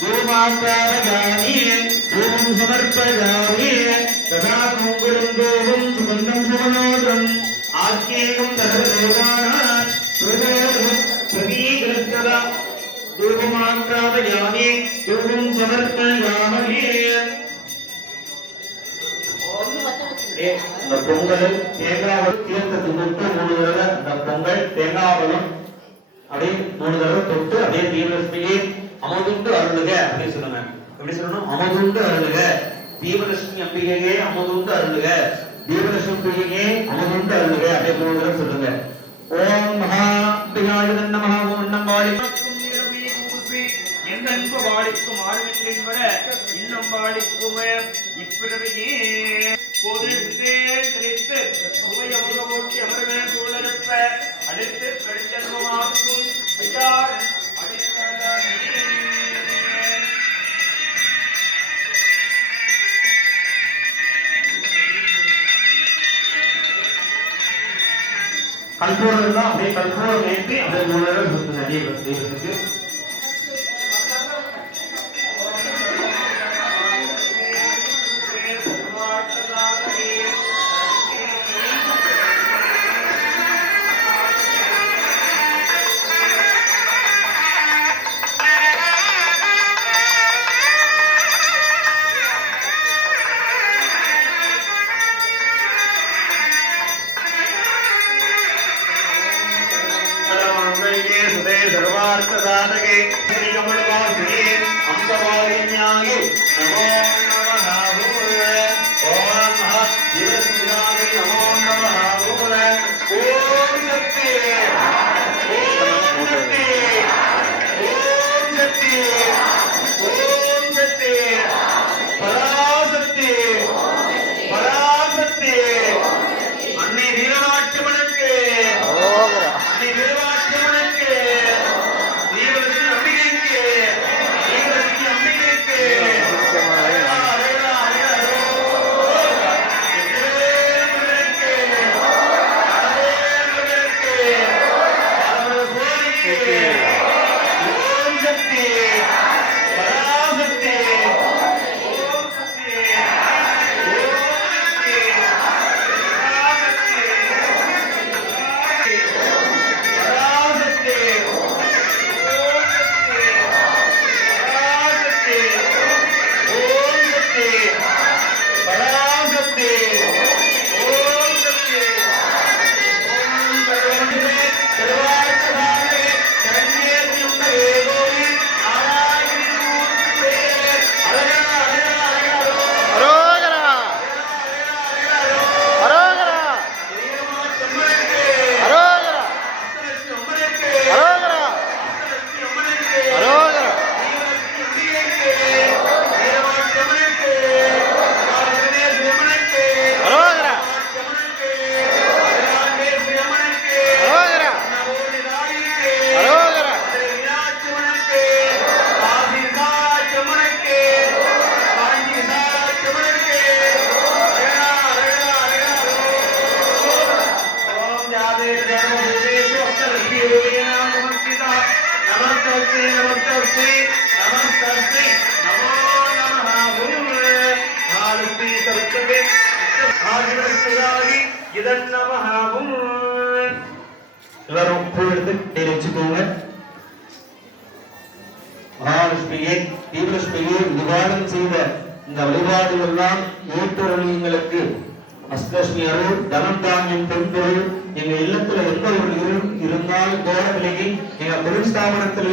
गोमात्रावयामि ओम समर्पयामि तथा कुंकुमं गोवं सुगन्धं सुमनोदम् आज्ञेयं सर्वदेवानां प्रतीकृत्यदा गोमात्रावयामि ओम समर्पयामि இந்த பொங்கல் தேங்காய் தீர்த்தத்தை தொட்டு 3 தடவை இந்த பொங்கல் தேங்காவளம் அப்படியே 3 தடவை தொட்டு அப்படியே தீபலட்சுமியே அமுதுண்டு அருளுக அப்படின்னு சொல்லுங்க. எப்படி சொல்லணும்? அமுதுண்டு அருளுக. தீபலட்சுமி அம்பிகையே அமுதுண்டு அருளுக. தீபலட்சுமியே அமுதுண்டு அருளுக அப்படியே 3 தடவை சொல்லுங்க. ஓம் மகா அம்பிகாய நமஹ ஓம் நம்பாளி எந்தன்பு வாழிக்கும் ஆழ்விற்றின்பட இன்னும் வாழிக்கும் இப்பிறவையே பொருள்தே தெளித்து சுவையமுக ஓட்டி அமர்வேன் சூழலுப்ப அடுத்து பெருஞ்சன்மமாக்கும் ஐயாரன் கல்பூரம் தான் அப்படியே கல்பூரம் ஏற்றி அப்படியே 3 தடவை சுத்துங்க. தீபத்துக்கு सर्वार्थसाधके श्रीकमलवासिने अम्बवारिण्यागे नमो नमः ओम जीवस्मिनागे नमो नमः ओम शक्ति ओम शक्ति ओम शक्ति ओम शक्ति पराशक्ति पराशक्ति अन्ने वीरनाट्यमणके अन्ने वीरनाट्यमणके எல்லாரும் பூ எடுத்து கையில் வச்சுக்கோங்க. மகாலட்சுமியை தீபலட்சுமியை நிவாரணம் செய்த இந்த வழிபாடு எல்லாம் ஏற்றவர்களுக்கு அஷ்டலட்சுமி அருள் தனம் தானியம் பெண்பொருள் எங்க இல்லத்துல எந்த ஒரு இருந்தால் தோழ விலகி எங்க தொழில் ஸ்தாபனத்தில்